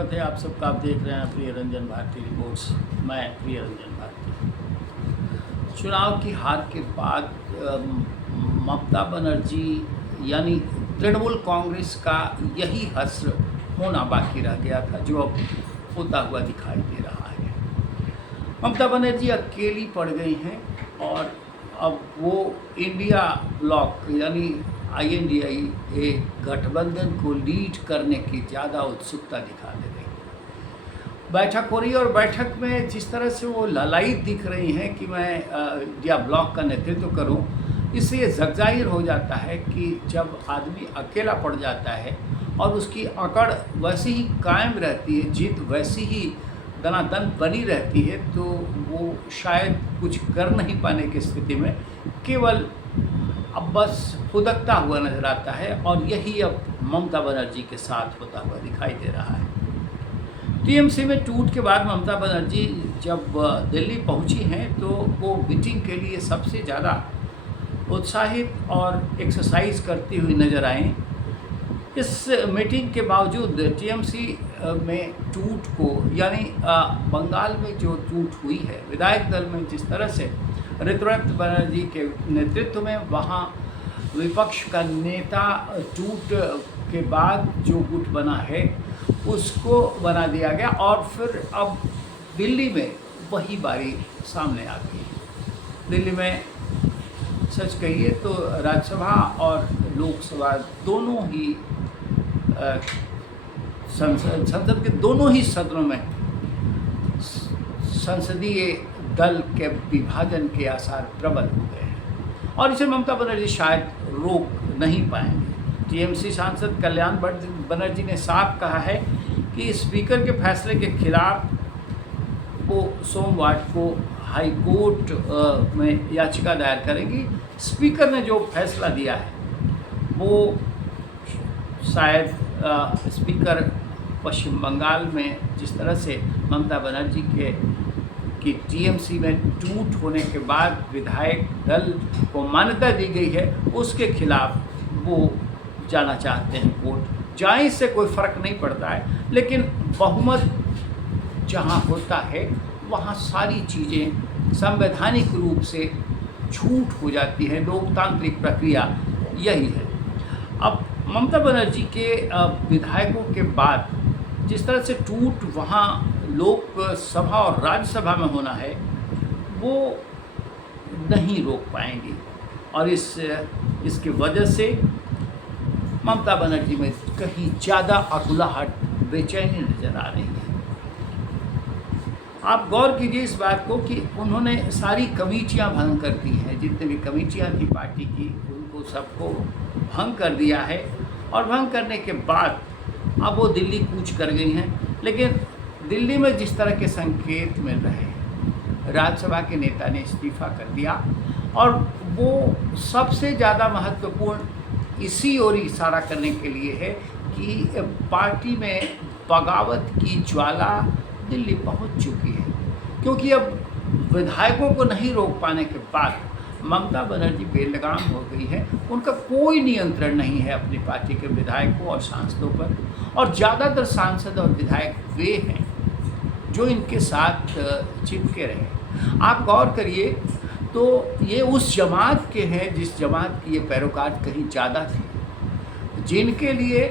स्वागत है आप सबका। आप देख रहे हैं प्रिय रंजन भारती रिपोर्ट्स। मैं प्रिय रंजन भारती। चुनाव की हार के बाद ममता बनर्जी यानी तृणमूल कांग्रेस का यही हश्र होना बाकी रह गया था, जो अब होता हुआ दिखाई दे रहा है। ममता बनर्जी अकेली पड़ गई हैं और अब वो इंडिया ब्लॉक यानी INDIA गठबंधन को लीड करने की ज़्यादा उत्सुकता दिखा दे रही है। बैठक हो रही है और बैठक में जिस तरह से वो ललायित दिख रही हैं कि मैं इंडिया ब्लॉक का नेतृत्व करूं, इससे ये ज़ाहिर हो जाता है कि जब आदमी अकेला पड़ जाता है और उसकी अकड़ वैसी ही कायम रहती है, जीत वैसी ही दनादन बनी रहती है, तो वो शायद कुछ कर नहीं पाने की स्थिति में केवल अब बस फुदकता हुआ नजर आता है। और यही अब ममता बनर्जी के साथ होता हुआ दिखाई दे रहा है। TMC में टूट के बाद ममता बनर्जी जब दिल्ली पहुंची हैं तो वो मीटिंग के लिए सबसे ज़्यादा उत्साहित और एक्सरसाइज करती हुई नजर आए। इस मीटिंग के बावजूद TMC में टूट को यानी बंगाल में जो टूट हुई है विधायक दल में, जिस तरह से ऋतुराज बनर्जी के नेतृत्व में वहाँ विपक्ष का नेता टूट के बाद जो गुट बना है उसको बना दिया गया और फिर अब दिल्ली में वही बारी सामने आ गई। दिल्ली में सच कहिए तो राज्यसभा और लोकसभा दोनों ही संसद के दोनों ही सदनों में संसदीय दल के विभाजन के आसार प्रबल हो गए हैं और इसे ममता बनर्जी शायद रोक नहीं पाएंगे। TMC सांसद कल्याण बनर्जी ने साफ कहा है कि स्पीकर के फैसले के खिलाफ वो सोमवार को हाई कोर्ट में याचिका दायर करेंगी। स्पीकर ने जो फैसला दिया है वो शायद स्पीकर पश्चिम बंगाल में जिस तरह से ममता बनर्जी की TMC में टूट होने के बाद विधायक दल को मान्यता दी गई है, उसके खिलाफ वो जाना चाहते हैं कोर्ट। जाए इससे कोई फ़र्क नहीं पड़ता है, लेकिन बहुमत जहाँ होता है वहाँ सारी चीज़ें संवैधानिक रूप से छूट हो जाती है। लोकतांत्रिक प्रक्रिया यही है। अब ममता बनर्जी के विधायकों के बाद जिस तरह से टूट वहाँ लोकसभा और राज्यसभा में होना है वो नहीं रोक पाएंगी और इसकी वजह से ममता बनर्जी में कहीं ज़्यादा अकुलाहट, बेचैनी नज़र आ रही है। आप गौर कीजिए इस बात को कि उन्होंने सारी कमेटियां भंग कर दी हैं। जितने भी कमेटियां थी पार्टी की उनको सबको भंग कर दिया है और भंग करने के बाद अब वो दिल्ली कूच कर गई हैं। लेकिन दिल्ली में जिस तरह के संकेत मिल रहे हैं, राज्यसभा के नेता ने इस्तीफा कर दिया और वो सबसे ज़्यादा महत्वपूर्ण इसी ओर इशारा करने के लिए है कि पार्टी में बगावत की ज्वाला दिल्ली पहुंच चुकी है, क्योंकि अब विधायकों को नहीं रोक पाने के बाद ममता बनर्जी बेलगाम हो गई है। उनका कोई नियंत्रण नहीं है अपनी पार्टी के विधायकों और सांसदों पर, और ज़्यादातर सांसद और विधायक वे हैं जो इनके साथ चिपके रहे। आप गौर करिए तो ये उस जमात के हैं जिस जमात की ये पैरोकार कहीं ज़्यादा थे, जिनके लिए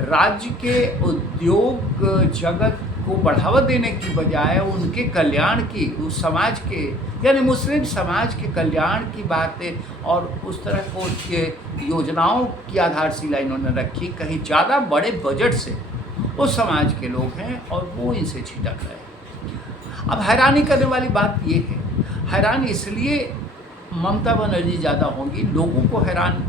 राज्य के उद्योग जगत को बढ़ावा देने की बजाय उनके कल्याण की, उस समाज के यानी मुस्लिम समाज के कल्याण की बातें और उस तरह को के योजनाओं की आधारशिला इन्होंने रखी कहीं ज़्यादा बड़े बजट से उस समाज के लोग हैं और वो इनसे छिटक रहे हैं। अब हैरानी करने वाली बात ये है, हैरान इसलिए ममता बनर्जी ज़्यादा होंगी, लोगों को हैरान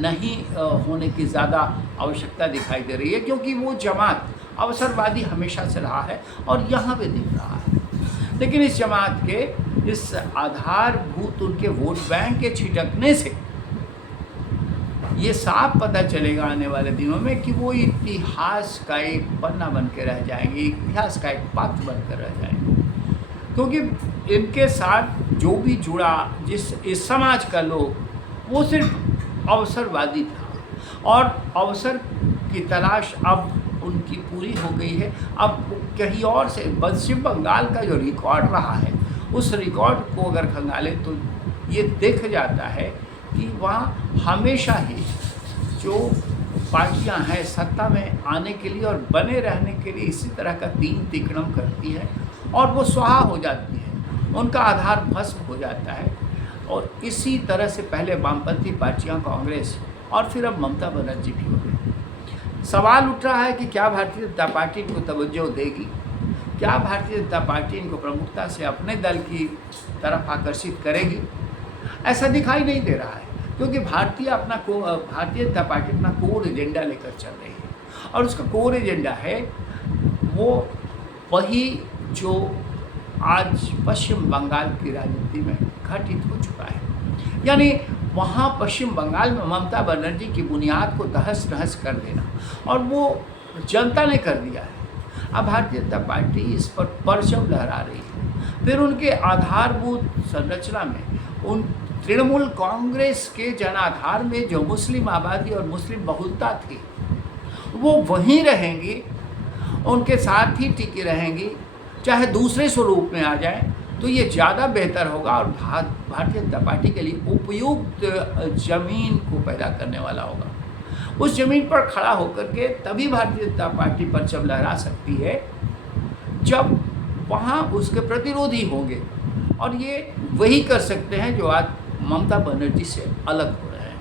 नहीं होने की ज़्यादा आवश्यकता दिखाई दे रही है, क्योंकि वो जमात अवसरवादी हमेशा से रहा है और यहाँ पे दिख रहा है। लेकिन इस जमात के इस आधारभूत उनके वोट बैंक के छिटकने से ये साफ पता चलेगा आने वाले दिनों में कि वो इतिहास का एक पन्ना बन के रह जाएंगे, इतिहास का एक पात्र बन कर रह जाएंगे, क्योंकि इनके साथ जो भी जुड़ा इस समाज का लोग वो सिर्फ अवसरवादी था और अवसर की तलाश अब उनकी पूरी हो गई है। अब कहीं और से पश्चिम बंगाल का जो रिकॉर्ड रहा है, उस रिकॉर्ड को अगर खंगालें तो ये देखा जाता है कि वहाँ हमेशा ही जो पार्टियां हैं सत्ता में आने के लिए और बने रहने के लिए इसी तरह का तीन तिकड़म करती है और वो स्वाहा हो जाती है, उनका आधार भस्म हो जाता है। और इसी तरह से पहले वामपंथी पार्टियां, कांग्रेस, और फिर अब ममता बनर्जी भी हो गई। सवाल उठ रहा है कि क्या भारतीय जनता पार्टी इनको तवज्जो देगी, क्या भारतीय जनता पार्टी इनको प्रमुखता से अपने दल की तरफ आकर्षित करेगी। ऐसा दिखाई नहीं दे रहा है, क्योंकि भारतीय जनता पार्टी अपना कोर एजेंडा लेकर चल रही है और उसका कोर एजेंडा है वो वही जो आज पश्चिम बंगाल की राजनीति में घटित हो चुका है। यानी वहाँ पश्चिम बंगाल में ममता बनर्जी की बुनियाद को तहस नहस कर देना, और वो जनता ने कर दिया है। अब भारतीय जनता पार्टी इस पर परचम लहरा रही है। फिर उनके आधारभूत संरचना में उन तृणमूल कांग्रेस के जनाधार में जो मुस्लिम आबादी और मुस्लिम बहुलता थी वो वहीं रहेंगी, उनके साथ ही टिकी रहेंगी, चाहे दूसरे स्वरूप में आ जाए तो ये ज़्यादा बेहतर होगा और भारतीय जनता पार्टी के लिए उपयुक्त जमीन को पैदा करने वाला होगा। उस जमीन पर खड़ा होकर के तभी भारतीय जनता पार्टी परचम लहरा सकती है जब वहाँ उसके प्रतिरोधी होंगे, और ये वही कर सकते हैं जो आज ममता बनर्जी से अलग हो रहे हैं।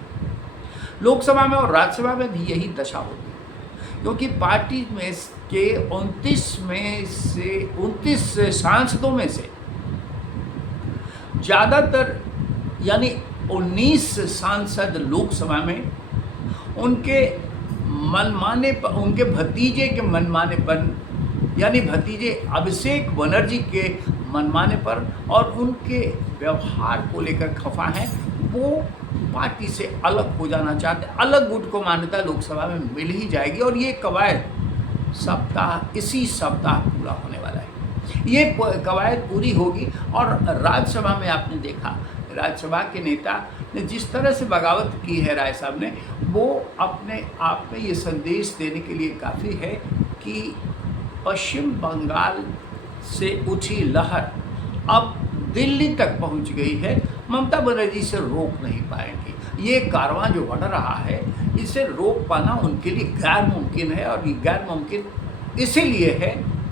लोकसभा में और राज्यसभा में भी यही दशा होगी, क्योंकि पार्टी में के 29 सांसदों में से ज़्यादातर यानी 19 सांसद लोकसभा में उनके मनमाने पर, उनके भतीजे के मनमाने पर, यानी भतीजे अभिषेक बनर्जी के मनमाने पर और उनके व्यवहार को लेकर खफा हैं। वो पार्टी से अलग हो जाना चाहते हैं। अलग गुट को मान्यता लोकसभा में मिल ही जाएगी और ये कवायद इसी सप्ताह पूरा होने वाला है। ये कवायद पूरी होगी और राज्यसभा में आपने देखा राज्यसभा के नेता ने जिस तरह से बगावत की है राय साहब ने, वो अपने आप में ये संदेश देने के लिए काफ़ी है कि पश्चिम बंगाल से उठी लहर अब दिल्ली तक पहुंच गई है, ममता बनर्जी से रोक नहीं पाएंगी। ये कारवां जो बढ़ रहा है इसे रोक पाना उनके लिए गैर मुमकिन है, और ये गैर मुमकिन इसीलिए है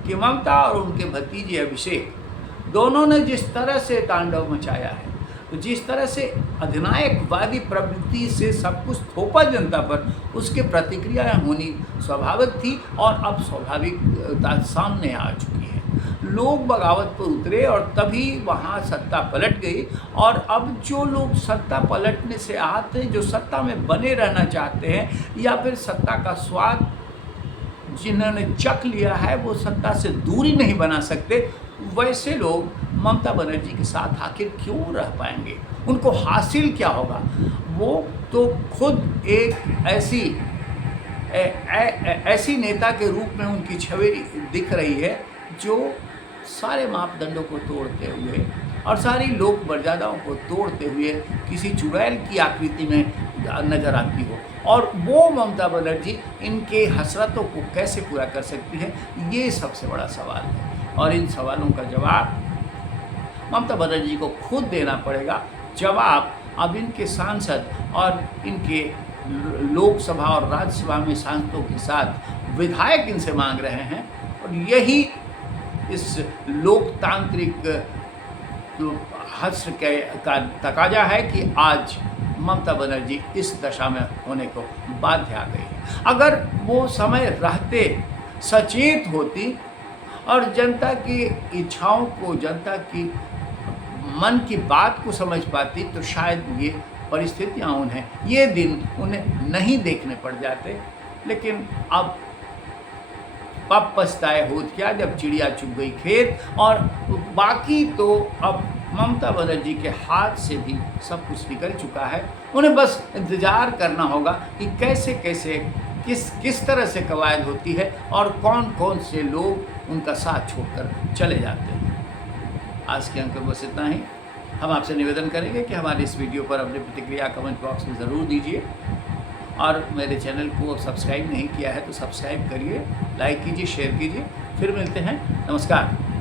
कि ममता और उनके भतीजे अभिषेक दोनों ने जिस तरह से तांडव मचाया है, तो जिस तरह से अधिनायकवादी प्रवृत्ति से सब कुछ थोपा जनता पर, उसके प्रतिक्रिया होनी स्वाभाविक थी और अब स्वाभाविकता सामने आ चुकी है। लोग बगावत पर उतरे और तभी वहाँ सत्ता पलट गई, और अब जो लोग सत्ता पलटने से आते हैं, जो सत्ता में बने रहना चाहते हैं या फिर सत्ता का स्वाद जिन्होंने चख लिया है, वो सत्ता से दूरी नहीं बना सकते, वैसे लोग ममता बनर्जी के साथ आखिर क्यों रह पाएंगे? उनको हासिल क्या होगा? वो तो खुद एक ऐसी नेता के रूप में उनकी छवि दिख रही है जो सारे मापदंडों को तोड़ते हुए और सारी लोक मर्यादाओं को तोड़ते हुए किसी चुड़ैल की आकृति में नजर आती हो, और वो ममता बनर्जी इनके हसरतों को कैसे पूरा कर सकती है, ये सबसे बड़ा सवाल है। और इन सवालों का जवाब ममता बनर्जी को खुद देना पड़ेगा। जवाब अब इनके सांसद और इनके लोकसभा और राज्यसभा में सांसदों के साथ विधायक इनसे मांग रहे हैं, और यही इस लोकतांत्रिक हश्र का तकाजा है कि आज ममता बनर्जी इस दशा में होने को बाध्य आ गई है। अगर वो समय रहते सचेत होती और जनता की इच्छाओं को, जनता की मन की बात को समझ पाती, तो शायद ये परिस्थितियाँ उन्हें, ये दिन उन्हें नहीं देखने पड़ जाते। लेकिन अब पछताए होत क्या जब चिड़िया चुग गई खेत, और बाकी तो अब ममता बनर्जी के हाथ से भी सब कुछ निकल चुका है। उन्हें बस इंतज़ार करना होगा कि कैसे कैसे किस तरह से कवायद होती है और कौन कौन से लोग उनका साथ छोड़कर चले जाते हैं। आज के अंक में बस इतना ही। हम आपसे निवेदन करेंगे कि हमारे इस वीडियो पर अपनी प्रतिक्रिया कमेंट बॉक्स में ज़रूर दीजिए, और मेरे चैनल को सब्सक्राइब नहीं किया है तो सब्सक्राइब करिए, लाइक कीजिए, शेयर कीजिए। फिर मिलते हैं। नमस्कार।